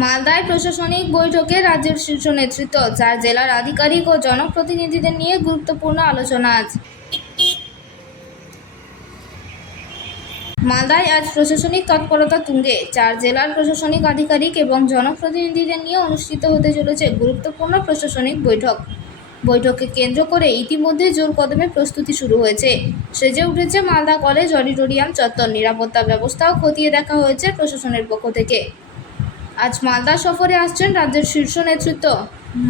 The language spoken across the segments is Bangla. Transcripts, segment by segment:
মালদায় প্রশাসনিক বৈঠকে রাজ্যের শীর্ষ নেতৃত্ব, 4 জেলার আধিকারিক ও জনপ্রতিনিধিদের নিয়ে গুরুত্বপূর্ণ আলোচনা আজ। মালদায় আজ প্রশাসনিক তৎপরতা তুঙ্গে 4 জেলার প্রশাসনিক আধিকারিক এবং জনপ্রতিনিধিদের নিয়ে অনুষ্ঠিত হতে চলেছে গুরুত্বপূর্ণ প্রশাসনিক বৈঠক। বৈঠককে কেন্দ্র করে ইতিমধ্যে জোর কদমে প্রস্তুতি শুরু হয়েছে। সেজে উঠেছে মালদা কলেজ অডিটোরিয়াম চত্বর। নিরাপত্তা ব্যবস্থাও খতিয়ে দেখা হয়েছে প্রশাসনের পক্ষ থেকে। আজ মালদা সফরে আসছেন রাজ্যের শীর্ষ নেতৃত্ব।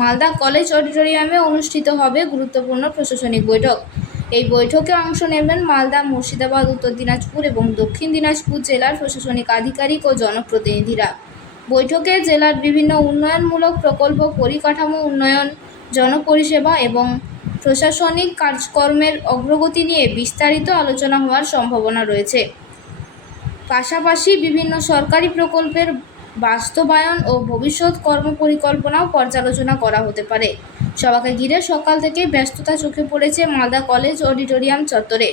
মালদা কলেজ অডিটোরিয়ামে অনুষ্ঠিত হবে গুরুত্বপূর্ণ প্রশাসনিক বৈঠক। এই বৈঠকে অংশ নেবেন মালদা, মুর্শিদাবাদ, উত্তর দিনাজপুর এবং দক্ষিণ দিনাজপুর জেলার প্রশাসনিক আধিকারিক ও জনপ্রতিনিধিরা। বৈঠকে জেলার বিভিন্ন উন্নয়নমূলক প্রকল্প, পরিকাঠামো উন্নয়ন, জনপরিষেবা এবং প্রশাসনিক কাজকর্মের অগ্রগতি নিয়ে বিস্তারিত আলোচনা হওয়ার সম্ভাবনা রয়েছে। পাশাপাশি বিভিন্ন সরকারি প্রকল্পের বাস্তবায়ন ও ভবিষ্যৎ কর্মপরিকল্পনাও পর্যালোচনা করা হতে পারে। সভাকে ঘিরে সকাল থেকেই ব্যস্ততা চোখে পড়েছে মালদা কলেজ অডিটোরিয়াম চত্বরে।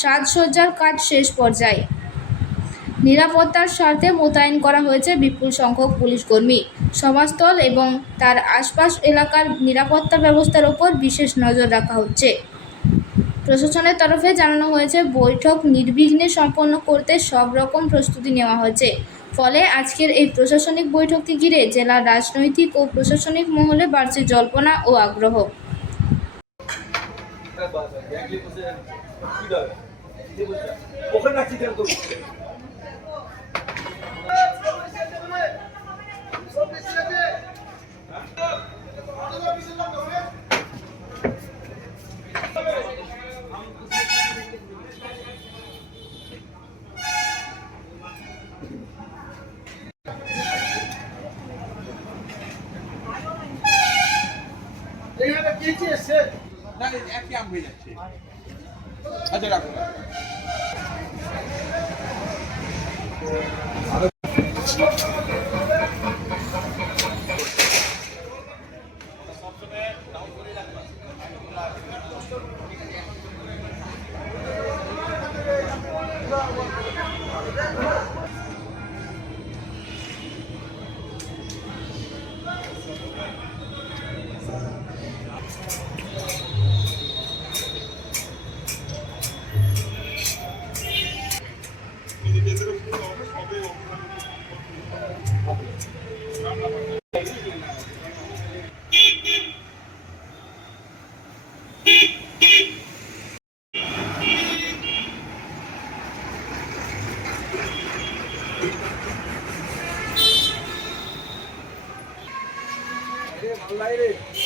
সাজসজ্জার কাজ শেষ পর্যায়ে। নিরাপত্তার স্বার্থে মোতায়েন করা হয়েছে বিপুল সংখ্যক পুলিশ কর্মী। সভাস্থল এবং তার আশপাশ এলাকার নিরাপত্তা ব্যবস্থার ওপর বিশেষ নজর রাখা হচ্ছে। প্রশাসনের তরফে জানানো হয়েছে, বৈঠক নির্বিঘ্নে সম্পন্ন করতে সব রকম প্রস্তুতি নেওয়া হয়েছে। ফলে আজকের এই প্রশাসনিক বৈঠককে ঘিরে জেলার রাজনৈতিক ও প্রশাসনিক মহলে বাড়ছে জল্পনা ও আগ্রহ। একই আম হয়ে যাচ্ছে। আচ্ছা রাখো। ভাল লাগে রে।